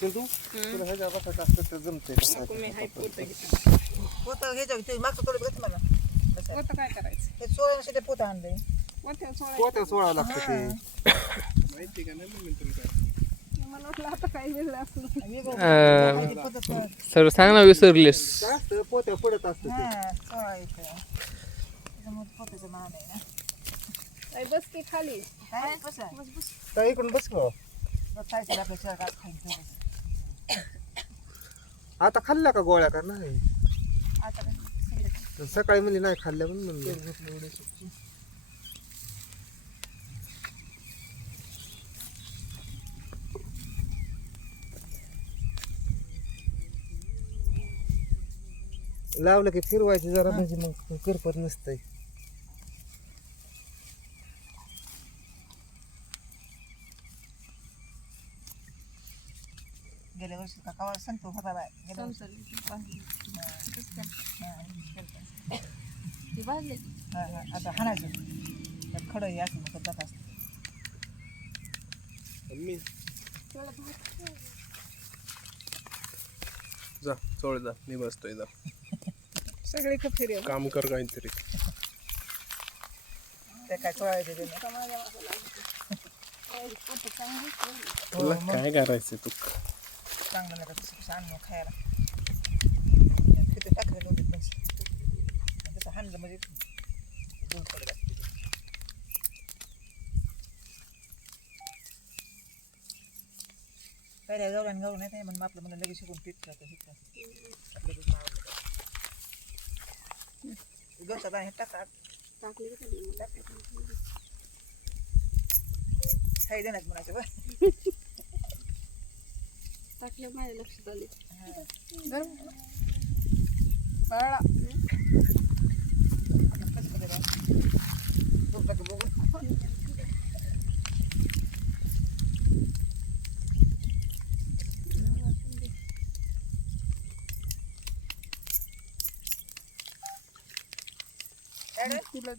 किंतु तुला ह्याच्या बसायचं असतं तर जमते पोतं घ्यायचं ते मागचं थोडं घेत मला पोतं काय करायचं ते सोळ्यासाठी पोतं आणलंय पोत्याला सोडायचं पोत्या सोळा लागतं ते माहिती का नाही मम्मी तुला काय मला वाटलं आता काही वेगळं असलं सर सांग ना विसरलीस काय असतं पोत्या पडत असतं ते सोळा येतं त्याच्यामुळे पोत्याचं मान आहे ना काय बस की खाली काय कसं तर इकडून बस गं. खायचं आपल्या शहरात खायचं आता खाल्ल्या का गोळ्या का नाही आता काय तर सकाळी म्हणजे नाही खाल्ल्या म्हणून म्हणलं लावलं की फिरवायची जरा म्हणजे मग करपत नसतंय गेल्या वर्षी का कवा संतो होता बाय गेल्या वर्षी ती भाजली आता हाणायचं त्यात खडं हे असं मग जात असतं मम्मी जा चोळ जा मी बसतोय जा सगळे का फिरेल काम कर काहीतरी ते काय चोळायचं ते तुला काय करायचं तू चांगलं नाही का तसं आणून खायला तिथे टाकलेलं होते पण तसं हाणलं म्हणजे दूध पडत असते पहिल्या गवळण गवळण येत नाही म्हणून आपलं मला लगेच शिकून पीठ करतं लगेच मावलं दोनशा दाणे टाका काही देण्यात म्हणायचं बरं टाकलं माझ्या लक्षात आले बाळा कसं करायचं बघ बघ तुला